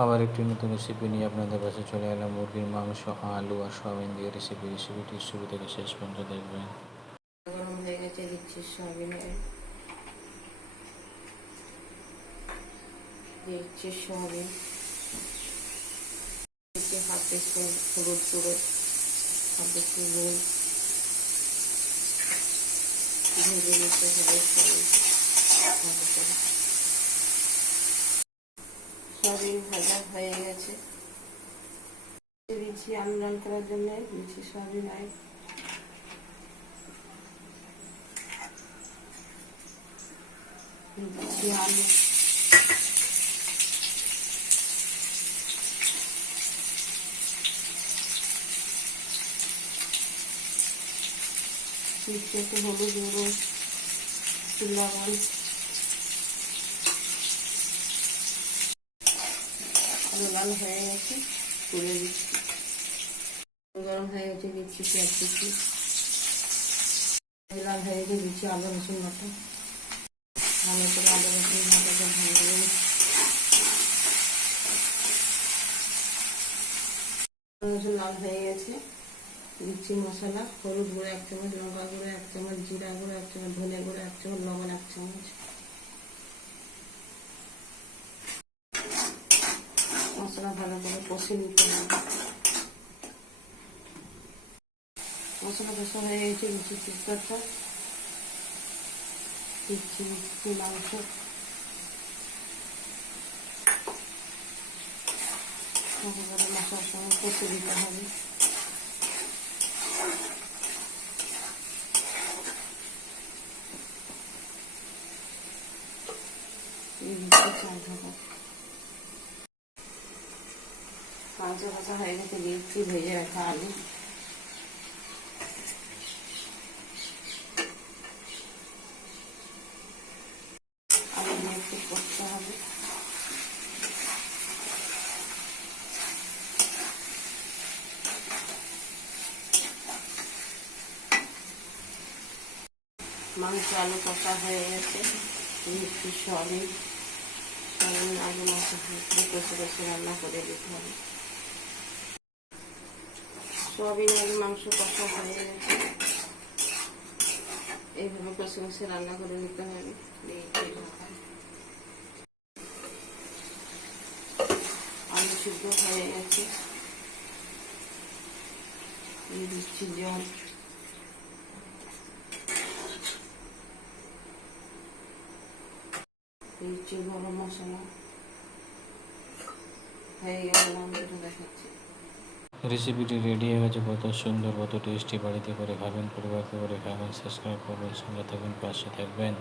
আবার একটি নতুন রেসিপি নিয়ে আপনাদের কাছে চলে এলাম। মুরগির মাংস, আলু আর সয়াবিন দিয়ে রেসিপি রেসিপিটি শুরু থেকে শেষ পর্যন্ত দেখবেন। গরম হলুদ সয়াবিন ভাজা হয়ে গেছে। দিচ্ছি আলু রান করার জন্য, দিচ্ছি সয়াবিন আয়। দিচ্ছি আলু। দিচ্ছি হলুদ গুঁড়ো লবণ। আলু লাল হয়ে গেছে তুলে দিচ্ছি। গরম হয়ে গেছে, দিচ্ছি পেঁয়াজ দিচ্ছি লাল হয়ে গেছে, দিচ্ছি আলু রসুন বাটা। ভালো করে আলু রসুন বাটাটা ভেঙে আলু রসুন লাল হয়ে গেছে, দিচ্ছি মশলা, হলুদ গুঁড়ো এক চামচ, লঙ্কা গুঁড়ো এক চামচ, জিরা গুঁড়ো এক চামচ, ধনে গুঁড়ো এক চামচ, লবণ এক চামচ। মশলা ভালো করে কষে নিতে হবে। মশলা কষা হয়ে গেছে দিচ্ছি তেজপাতা দিচ্ছি মাংস। কষে দিতে হবে। মাংস কষা হয়ে গেছে দিচ্ছি ভেজে রাখা আলু। আলু দিয়ে একটু করতে হবে। মাংস আলু কষা হয়ে গেছে দিচ্ছি সয়াবিন সয়াবিন আলু মাংস কষে কষে রান্না করে দিতে হবে। সয়াবিন মাংস কষা হয়ে গেছে। এইভাবে কষে কষে রান্না করে নিতে হবে। আলু সিদ্ধ হয়ে গেছে। দিয়ে দিচ্ছি জল। গরম মশলা। হয়ে গেল মাংসটা দেখাচ্ছি। রেসিপিটি রেডি হয়ে গেছে। কত সুন্দর, কত টেস্টি বাড়িতে করে খাবেন, পরিবারকে করে খাবেন সাবস্ক্রাইব করবেন, সঙ্গে থাকবেন পাশে থাকবেন।